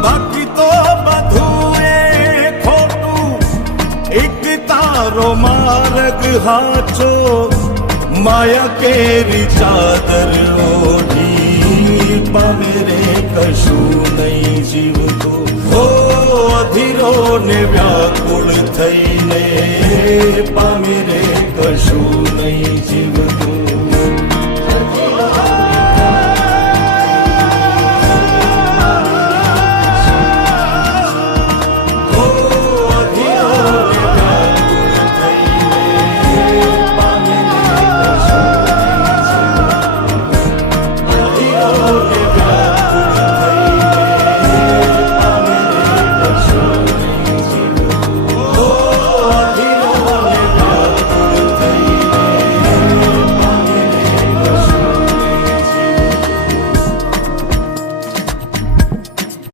બાકી તો બધું એ ખોટું, એક તારો માર્ગ હાચો, માયા કેરી ચાદર ઓઢી પામે રે કશું નહીં જીવતો. હો અધીરો ને વ્યાકુળ થઈને પામે